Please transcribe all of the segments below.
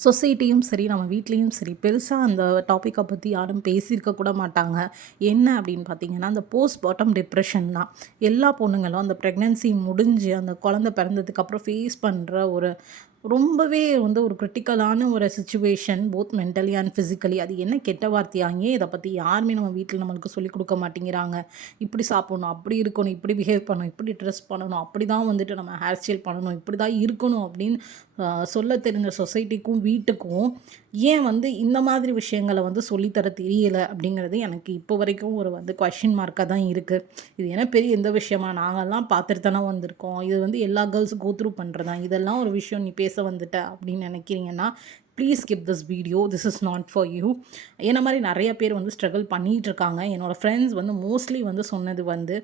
சொசைட்டியும் சரி, நம்ம வீட்லேயும் சரி, பெருசா அந்த டாப்பிக்க பத்தி யாரும் பேசியிருக்க கூட மாட்டாங்க. என்ன அப்படின்னு பார்த்தீங்கன்னா, அந்த போஸ்ட்பார்ட்டம் டிப்ரஷன் தான். எல்லா பொண்ணுங்களும் அந்த பிரெக்னன்சி முடிஞ்சு, அந்த குழந்தை பிறந்ததுக்கப்புறம் ஃபேஸ் பண்ற ஒரு ரொம்பவே ஒரு கிரிட்டிக்கலான ஒரு situation both mentally and physically. அது என்ன கெட்ட வார்த்தையா? ஏன் இத பத்தி யாருமே நம்ம வீட்ல நம்மளுக்கு சொல்லிக் குடுக்க மாட்டேங்கிறாங்க. இப்படி சாப்பிடணும், அப்படி இருக்கணும், இப்படி பிஹேவ் பண்ணணும், இப்படி ட்ரெஸ் பண்ணணும், அப்படிதான் நம்ம ஹேர் ஸ்டைல் பண்ணணும், இப்படிதான் இருக்கணும் அப்படின்னு சொல்ல தெரிஞ்ச சொசைட்டிக்கும், வீட்டுக்கும் ஏன் இந்த மாதிரி விஷயங்கள சொல்லி தர தெரியல அப்படிங்கிறது எனக்கு இப்போ வரைக்கும் ஒரு கொஸ்டின் மார்க்கா தான் இருக்கு. இது என்ன பெரிய எந்த விஷயமா? நாங்கலாம் பார்த்துட்டு தானே வந்திருக்கோம். இது எல்லா கேர்ள்ஸும் கோ த்ரூ பண்றது தான். இதெல்லாம் ஒரு விஷயம் நீ பேச வந்துட்ட அப்படின்னு நினைக்கிறீங்கன்னா, please skip this video. This is not for you. என்ன மாரி நெறைய பேர் ஸ்ட்ரகிள் பண்ணிட்டு இருக்காங்க. என்னோட ஃப்ரெண்ட்ஸ் மோஸ்ட்லி சொன்னது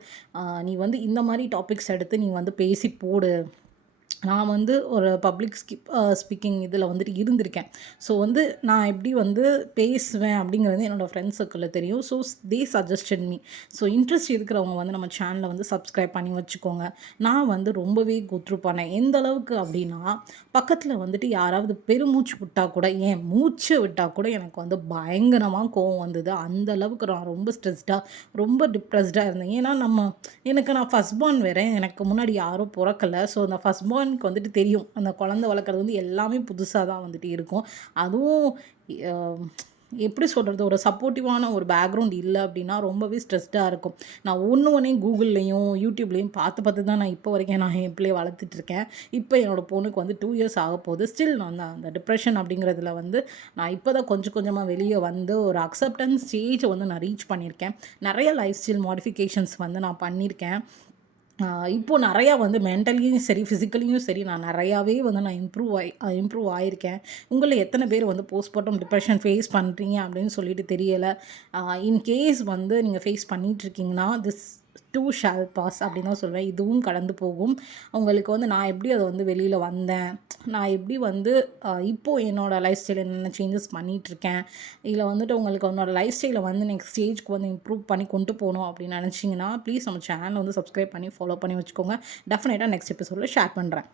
நீ இந்த மாரி டாபிக்ஸ் எடுத்து நீ பேசி போடு. நான் ஒரு பப்ளிக் ஸ்பீக்கிங் இதில இருந்திருக்கேன். ஸோ நான் எப்படி பேசுவேன் அப்படிங்கிறது என்னோட ஃப்ரெண்ட்ஸ் சர்க்கிள்ல தெரியும். So they suggested me. So interest இருக்கிறவங்க நம்ம சேனல சப்ஸ்கிரைப் பண்ணி வச்சுக்கோங்க. நான் ரொம்பவே கோ த்ரூ பண்ணேன். எந்த அளவுக்கு அப்படின்னா, பக்கத்தில யாராவது பெருமூச்சு விட்டா கூட, ஏன் மூச்சு விட்டா கூட எனக்கு பயங்கரமா கோவம் வந்தது. அந்த அளவுக்கு நான் ரொம்ப ஸ்ட்ரெஸ்டா, ரொம்ப டிப்ரஸ்டா இருந்தேன். ஏன்னா நான் ஃபர்ஸ்ட் பார்ன் வேற. எனக்கு முன்னாடி யாரும் பொறக்கல. ஸோ அந்த ஃபர்ஸ்ட் பார்னுக்கு தெரியும். அந்த குழந்தை வளர்க்குறது எல்லாமே புதுசா தான் இருக்கும். அதுவும் அ எப்படி சொல்றது? ஒரு சப்போர்ட்டிவான ஒரு பேக்ரவுண்ட் இல்ல அப்படின்னா, ரொம்பவே ஸ்ட்ரெஸ்டா இருக்கும். நான் ஒண்ணையும் கூகுள்லயும், யூடியூப்லயும் பார்த்து பார்த்து தான் நான் இப்போ வரைக்கும் என் பிள்ளைய வளர்த்துட்ருக்கேன். இப்போ என்னோட பொண்ணுக்கு 2 இயர்ஸ் ஆகப்போகுது. ஸ்டில் நான் அந்த டிப்ரஷன் அப்படிங்கிறதுல நான் இப்போ தான் கொஞ்சம் கொஞ்சமா வெளிய ஒரு அக்செப்டன்ஸ் ஸ்டேஜ நான் ரீச் பண்ணியிருக்கேன். நெறைய லைஃப் ஸ்டைல் மாடிஃபிகேஷன்ஸ் நான் பண்ணியிருக்கேன். இப்போ நெறையா மென்டலியும் சரி, ஃபிசிக்கலியும் சரி நான் நெறையாவே நான் இம்ப்ரூவ் ஆயிருக்கேன். உங்கள எத்தன பேர் போஸ்ட்பார்ட்டம் டிப்ரஷன் ஃபேஸ் பண்றீங்க அப்படின்னு சொல்லிட்டு தெரியல. இன்கேஸ் நீங்க ஃபேஸ் பண்ணிட்டுருக்கீங்கன்னா, திஸ் டூ ஷால் பாஸ் அப்படின்னு தான் சொல்வேன். இதுவும் கடந்து போகும். உங்களுக்கு நான் எப்படி அத வெளியில வந்தேன், நான் எப்படி இப்போ என்னோட லைஃப் ஸ்டைல்ல என்னென்ன சேஞ்சஸ் பண்ணிட்டுருக்கேன், இதில உங்களுக்கு உன்னோட லைஃப் ஸ்டைல நெக்ஸ்ட் ஸ்டேஜ்க்கு இம்ப்ரூவ் பண்ணி கொண்டு போணும் அப்படின்னு நெனச்சீங்கன்னா, ப்ளீஸ் நம்ம சேனல சப்ஸ்கிரைப் பண்ணி ஃபாலோ பண்ணி வச்சுக்கோங்க. டெஃபினட்டா நெக்ஸ்ட் எபிசோட்ல ஷேர் பண்றேன்.